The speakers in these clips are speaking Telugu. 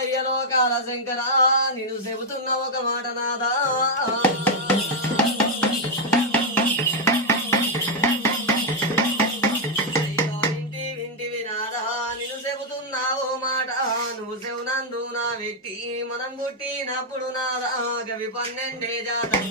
వయ్యలోకాల శంకరా నేను చెబుతున్న ఒక మాట నాదా. అయ్యో మాట. నువ్వు నా వ్యక్తి మనం పుట్టినప్పుడు నాదా. గవి పన్నెండే జాతం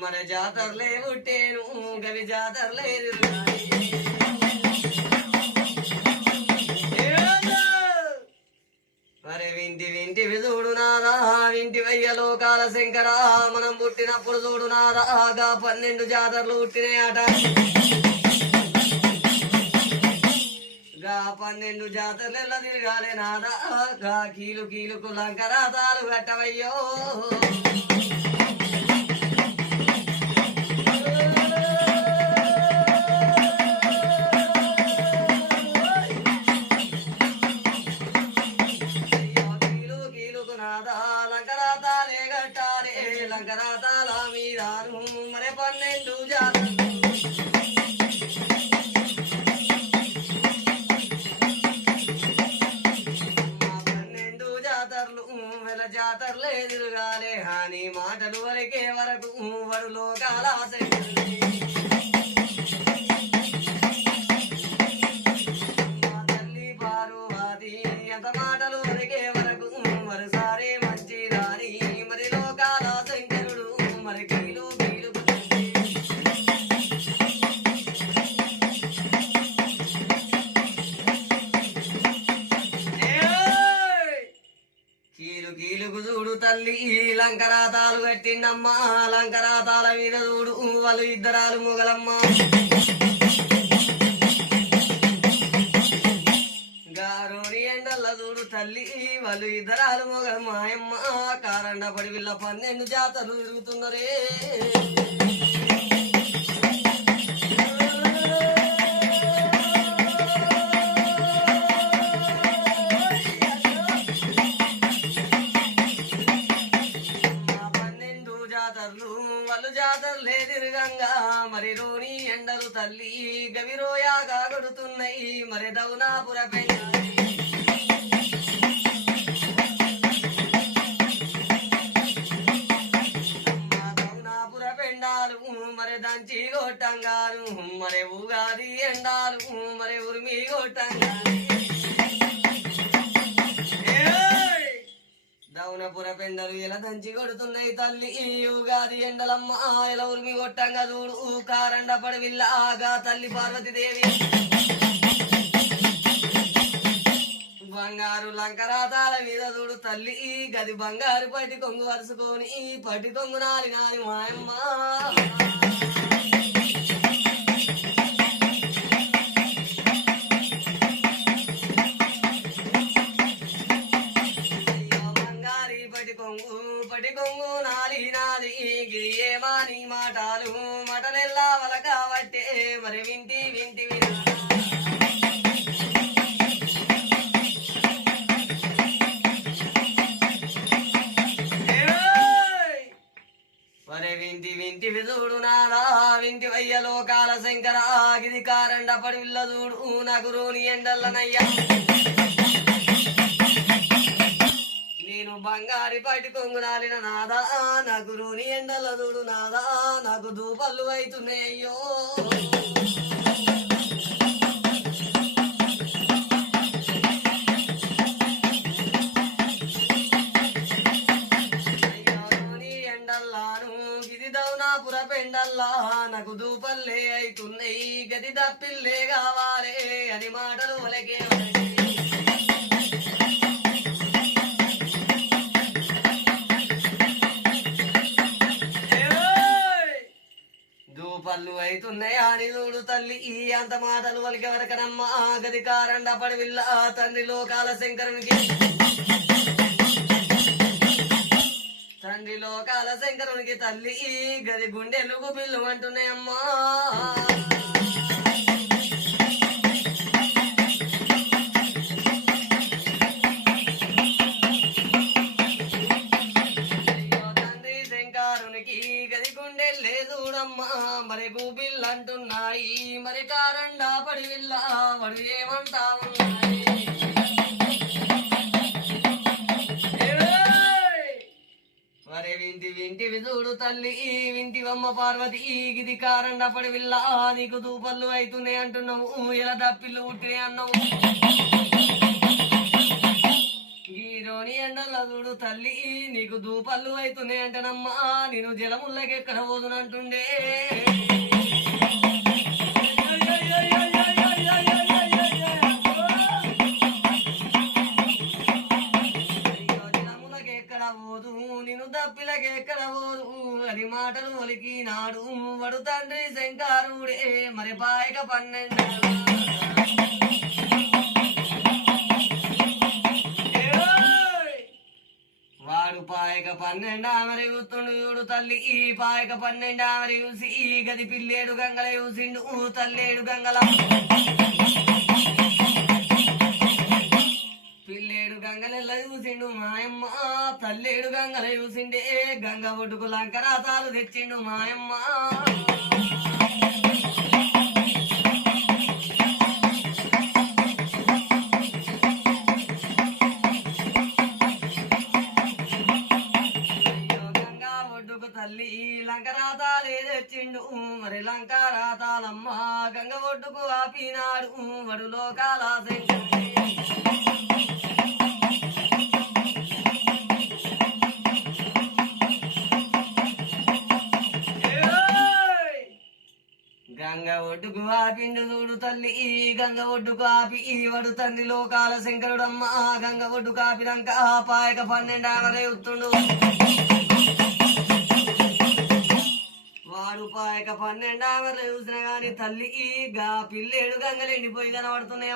మన జాతరలే పుట్టేను గవి జాతరలే మరి వింటి వింటి చూడునారా వింటి వయ్య లోకాల శంకరా మనం పుట్టినప్పుడు చూడునారా గా పన్నెండు జాతరలు పుట్టినాయట గా పన్నెండు జాతరలు తిరగాలే నాదా గా కీలు కీలుకు లంకరాతాలు కట్టవయ్యో. జాతర్లు మరి పన్నెండు జాతరలు పన్నెండు జాతరలు జాతరలే తిరగాలే హాని మాటలు వరకే వరకు వరు లోకాల ఆశ గీలుగు చూడు తల్లి లంకరాతాలు కట్టిండమ్మ లంకరాతాల మీద చూడు వాళ్ళు ఇద్దరాలు మొగలమ్మ. గారోని ఎండల్ల చూడు తల్లి వాళ్ళు ఇద్దరాలు మొగల మాయమ్మ కారండ పడి వీళ్ళ పన్నెండు జాతరలు తిరుగుతున్నారే తల్లి గవిరోయాగా కొడుతున్నాయి మరి దౌనాపుర పెండాలి పెండాలు మరి దంచి కొట్టంగాను మరి ఉగాది ఎండాలు మరి ఉరిమి కొట్టంగాను దౌనపుర పెండలు ఎలా దంచి కొడుతున్నాయి తల్లి. ఈ ఉగాది ఎండలమ్మ ఎలా ఉరిమి కొట్టంగా చూడు. కారండ పడవిల్ల ఆగా తల్లి పార్వతీదేవి. బంగారు లంకరాతాల మీద చూడు తల్లి. ఈ గది బంగారు పటి కొంగు వరుసుకొని ఈ కొంగు నాలి నాది మాయమ్మ. పడి కారండ చూడు నాకు రోని ఎండల్లనయ్యా. నేను బంగారి పట్టి కొంగునాలిన నాదా నాకు రోని ఎండల చూడు నాదా నాకు దూపళ్ళు అవుతున్నాయి నాకు దూపల్లే అయితున్నాయి గది దప్పిల్లే కావాలే అని మాటలు ఒలకే ఒలకే. దూపల్లు అవుతున్నాయి అని చూడు తల్లి ఈ అంత మాటలు వలికి వరకనమ్మ గది కారండ పడివిల్ల తండ్రి లోకాల శంకరునికి తండ్రి లోకాల శంకరునికి తల్లి గది గుండెలుగు బిల్లు అంటున్నాయమ్మా. మరి గూబిల్ అంటున్నాయి మరి కారండా పడివిల్లా. మరి ఏమంటా ఉన్నాయి? అరే వింటి వింటి చూడు తల్లి వింటివమ్మ పార్వతి ఇది కారండ పడి విల్ల నీకు దూపళ్ళు అవుతున్నాయి అంటున్నావు. ఇలా దప్పిల్లు పుట్టినాయి అన్నావు. గీరోని ఎండల చూడు తల్లి నీకు దూపళ్ళు అవుతున్నాయి అంటనమ్మా. నేను జలముల్లకి ఎక్కడ పోదునంటుండే? పడబోదు అది మాటలు ఒలికి నాడు వడు తండ్రి శంకారుడే మరి పాయక పన్నెండు వాడు పాయక పన్నెండామరి చూస్తుండు చూడు తల్లి. ఈ పాయక పన్నెండామరి చూసి ఈ గది పిల్లేడు గంగల చూసిండు తల్లేడు గంగల. గంగలెల్ల చూసిండు మాయమ్మ తల్లేడు గంగల చూసిండే. గంగ ఒడ్డుకు లంకరాసాలు తెచ్చిండు మాయమ్మ. తల్లి గంగా ఒడ్డుకు తెచ్చిండు. మరి లంకరాతాలమ్మ గంగ ఒడ్డుకు ఆపినాడు. వడు లోకాల పిండు చూడు తల్లి ఈ గంగ ఒడ్డు కాపి ఈ వడు తండ్రి లోకాల శంకరుడమ్మ. ఆ గంగ ఒడ్డు ఆపినాక ఆ పాయక పన్నెండామరే ఉత్తుండు. వాడు పాయక పన్నెండామరే చూసిన గాని తల్లి ఈ గా పిల్లేడు గంగలు ఎండిపోయి కనబడుతున్నాయి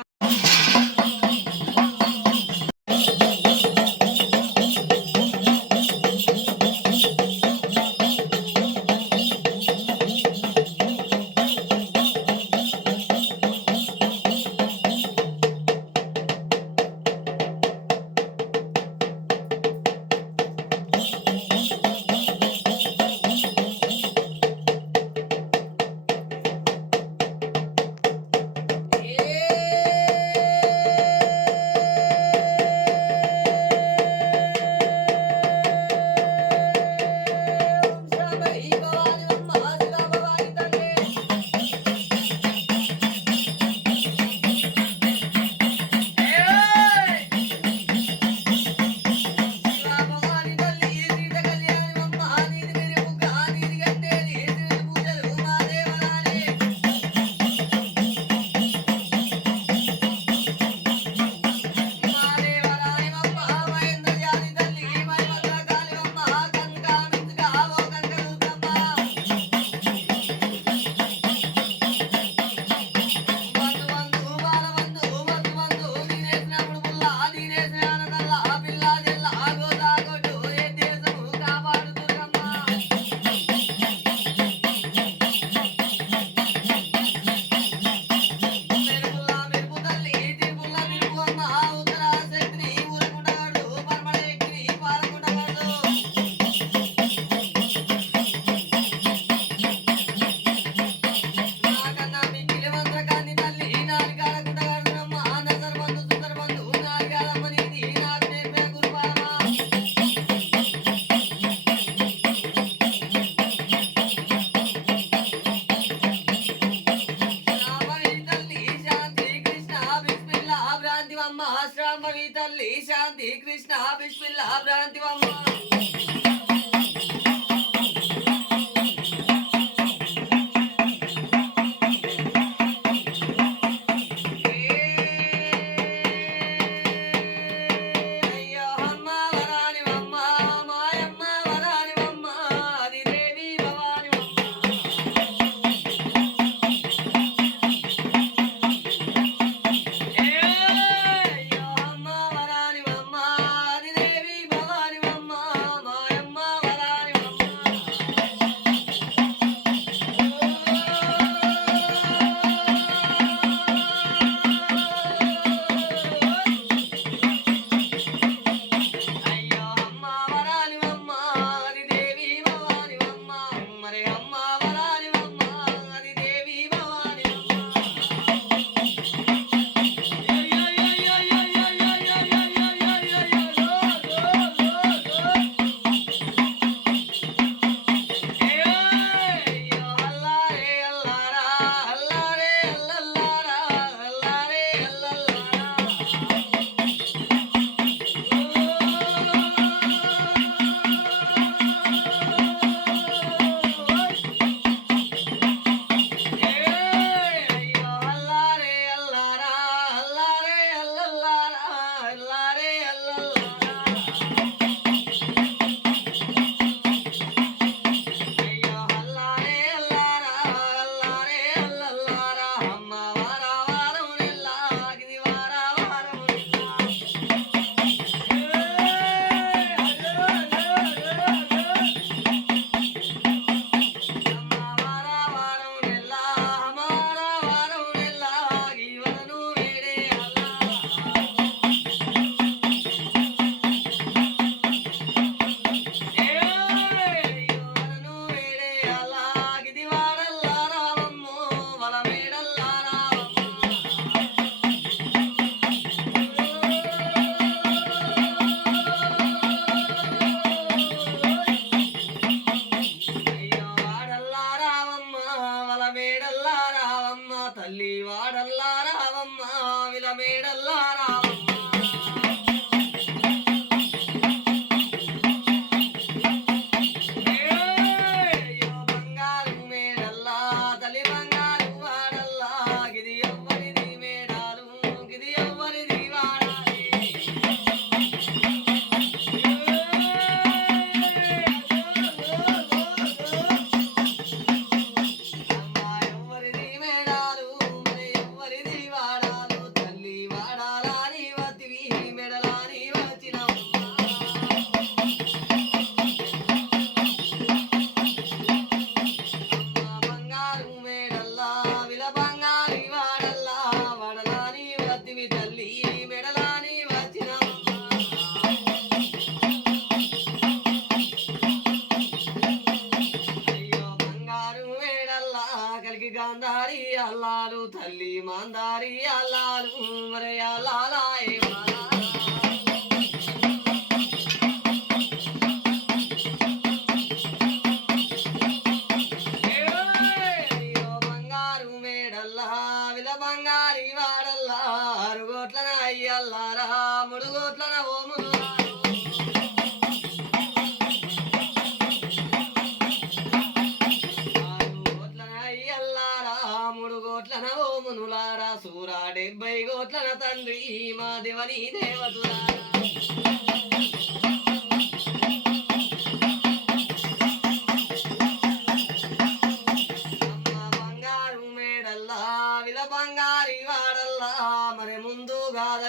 మరయా లాలు మరయా లాలాయే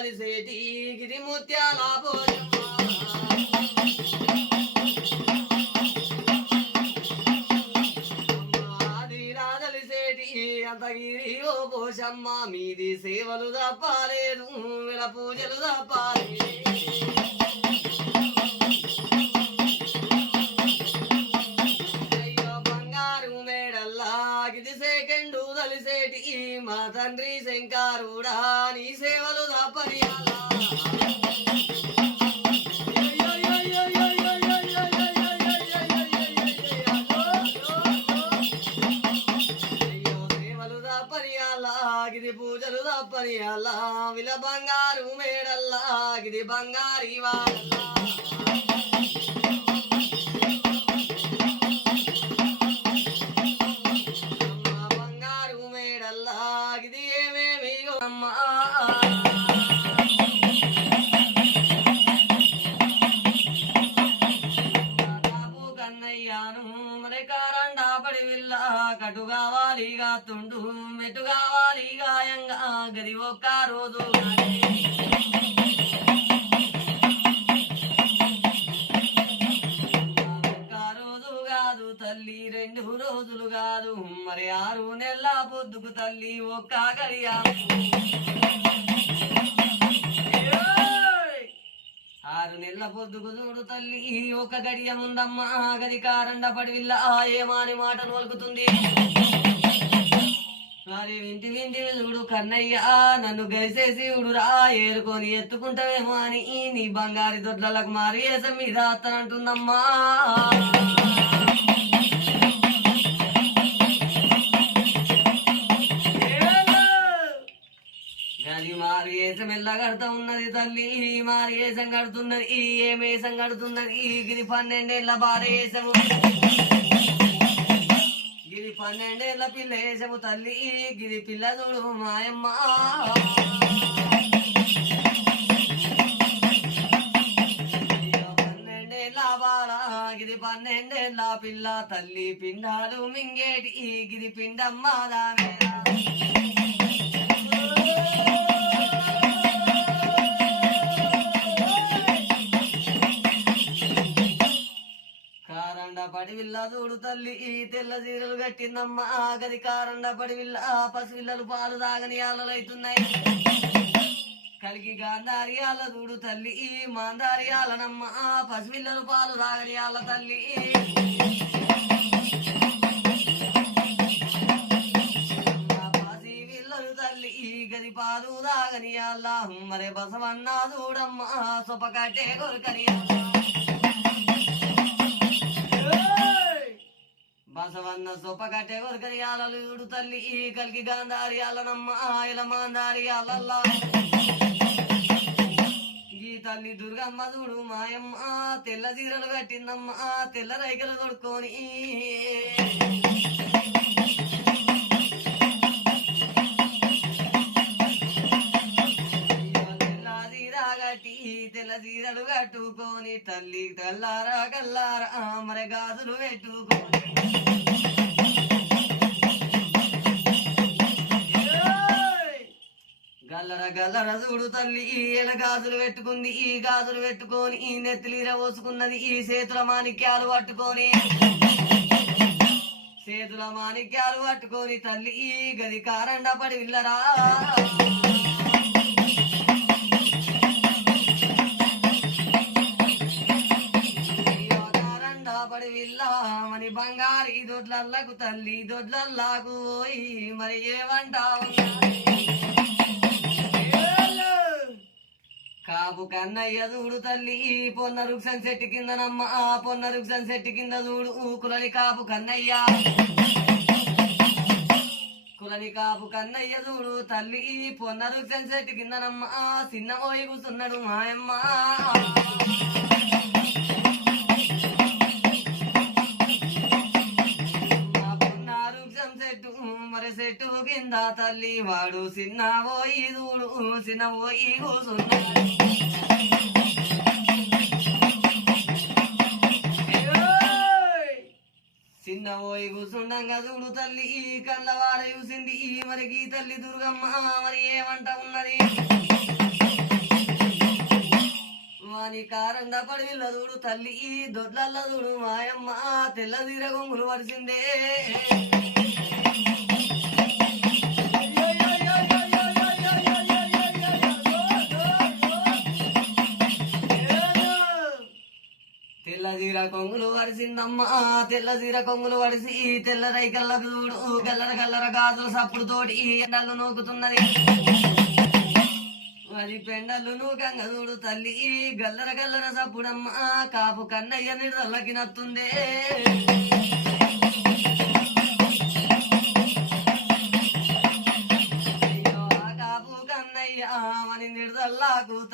ముందుగా గిరి ముత్యాల పోజమ్మ ఆదిరాదలిసేటి అంతగిరి ఓ పోషమ్మ మీది సేవలు తప్పాలేదు విల పూజలు తప్పాలి మా తండ్రి శంకారుడా నీ సేవలు తప్పనియాలా అయ్యో సేవలు తప్పనియాలా గిది పూజలు విల బంగారు మేడల్లా ఇది బంగారి వాళ్ళ గాయంగా ఒక ఒక్క రోజు కాదు తల్లి రెండు రోజులు కాదు. మరి ఆరు నెలల పొద్దుకు తల్లి ఒక్క గడియా. ఆరు నెలల పొద్దుకు చూడు తల్లి ఒక గడియ ముందమ్మా. గది కారండ పడివిల్లా ఏమాని మాట నొలుకుతుంది? మరి వింటి వింటి చూడు కన్నయ్య నన్ను గరిసేసి ఉడురా ఏరుకొని ఎత్తుకుంటావేమో అని నీ బంగారి దొడ్లకు మారి వేసం మీద అత్తనంటుందమ్మా. అది మారు ఏసం ఎల్లా కడతా ఉన్నది తల్లి మారు ఏసం కడుతున్నది ఈ ఏమేసం కడుతున్నది గిది పన్నెండేళ్ళ బార గిరి పన్నెండేళ్ళ పిల్ల ఏసము తల్లి గిరి పిల్ల చూడు మాయమ్మ. గిరి పన్నెండేళ్ళ గిది పన్నెండేళ్ళ పిల్ల తల్లి పిండాలు మింగేటి గిరి పిండమ్మ దానే పడివిల్ల చూడు తల్లి ఈ తెల్ల చీరలు కట్టిందమ్మ. గది కారండ పడివిల్ల పసిపిల్లలు పాలు తాగని ఆలలైతున్నాయి కలిగి గాంధార్యాల చూడు తల్లి ఈ మాందారియాలనమ్మ పసిపిల్లలు పాలు తాగని ఆల తల్లి. పాసి పిల్లలు తల్లి ఈ గది పాలు తాగని అల్లా మరే బసవన్నా చూడమ్మ సొపకట్టే కొరకని బసవన్న సొప్పగట్టే కొరకని ఆలలుడు తల్లి. ఈ కలిగి గాంధారి అల్లనమ్మ ఆయన మాందారి అల్లల్లా ఈ తల్లి దుర్గమ్మ చూడు మాయమ్మ తెల్ల చీరలు కట్టిందమ్మ తెల్ల రైకలు తొడుక్కొని. తెల్ల చీరలు కట్టుకొని తల్లి తెల్లారా కల్లారా మరి గాజులు పెట్టుకొని. గల్లర గల్లర చూడు తల్లి ఈ ఎల గాజులు పెట్టుకుంది ఈ గాజులు పెట్టుకొని ఈ నెత్తిలీర పోసుకున్నది ఈ చేతుల మాణిక్యాలు పట్టుకొని. చేతుల మాణిక్యాలు పట్టుకొని తల్లి ఈ గది కారండ పడి విల్లరా. కారండ పడి విల్లా మని దొడ్లల్లకు తల్లి దొడ్లల్లాకు పోయి మరి ఏమంటావు కాపు కన్నయ్య చూడు తల్లి పొన్న రుక్సన్ చెట్టు కిందనమ్మ ఆ పొన్న రుక్సన్ చెట్టు కింద చూడు కులని కాపు కన్నయ్య. కులని కాపు కన్నయ్య చూడు తల్లి పొన్న రుక్సన్ చెట్టు కిందనమ్మ ఆ చిన్న పోయి కూర్చున్నాడు మాయమ్మ. కింద తల్లి వాడు చిన్న పోయి చూడు చిన్న పోయి కూసున్నాడు ఏయ్! చిన్న పోయి కూసుండంగా చూడు తల్లి ఈ కళ్ళవాడ చూసింది ఈ మరి ఈ తల్లి దుర్గమ్మ మరి ఏమంట ఉన్నది వాని కారండ పడిల్ల చూడు తల్లి ఈ దొడ్లల్ల చూడు మాయమ్మ తెల్ల తీర గొంగులు పడిసిందే తెల్ల కొంగులు వడిసిందమ్మ తెల్ల జీర కొంగులు వడిసి తెల్ల రైకల్లకు చూడు. గల్లర గల్లర గాజులు సప్పుడు తోటి ఎండలు నూకుతున్నది. మరి పెండలు నూకంగ చూడు తల్లి. గల్లర గల్లర సప్పుడమ్మ. కాపు కన్నయ్య నిడదల్లకి నత్తుందే.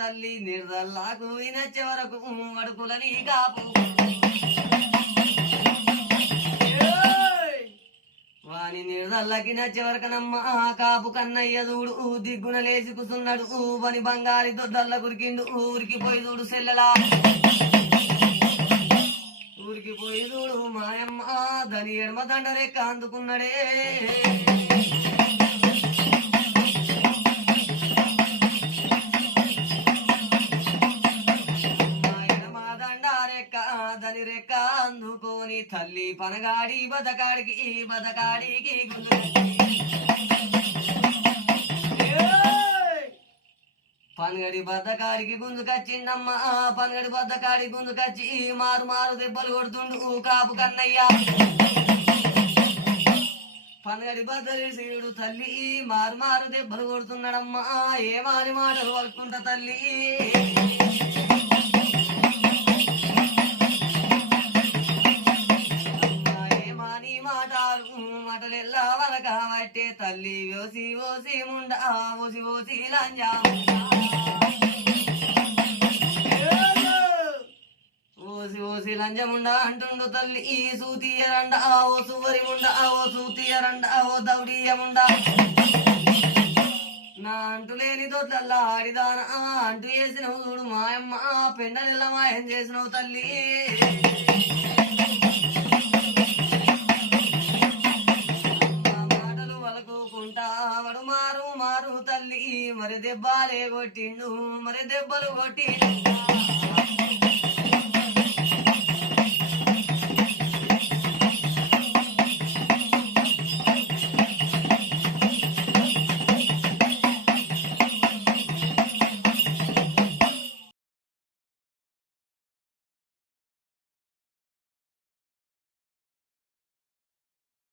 తల్లి నిర్దల్లాకు వినచ్చే వరకు వడుకులని కాపు వాని నిర్దల్లకి నచ్చే వరకనమ్మ కాపు కన్నయ్య చూడు దిగ్గున లేచి కూసున్నాడు వని బంగారి దొద్దల్ల కురికిండు. ఊరికి పోయి చూడు సెల్లలా. ఊరికి పోయి చూడు మాయమ్మ దని ఎడమ దండరే కాందుకున్నాడే అందుకొని తల్లి పనగాడి బతకాడికి బతకాడికి గుండు పనగడి బద్దకాడికి గుంజుకొచ్చిండమ్మ పనగడి బద్దకాడి గుంజుకొచ్చి మారు మారు దెబ్బలు కొడుతుండు కాపు కన్నయ్య. పనగడి బద్దలి సీడు తల్లి మారు మారు దెబ్బలు కొడుతున్నాడమ్మా ఏమాని మాటలు పలుకుంటా తల్లి. ఓసి ఓసి ముండా ఓసి ఓసి లంజా. ఓసి ఓసి లంజముండా అంటుండు తల్లి ఈ సూతీయరండ ఓ సువరి ముండ ఓ సూతీయరండ ఓ దౌడీయముండ నా అంటు లేని తోట్లల్లా ఆడిదాన అంటు చేసినవు చూడు మాయమ్మ పెండలెల్ల మాయం చేసినవు తల్లి. వలకుకుంటా మారు మారు తల్లి. మరి దెబ్బలే కొట్టిండు మరి దెబ్బలు కొట్టిండు.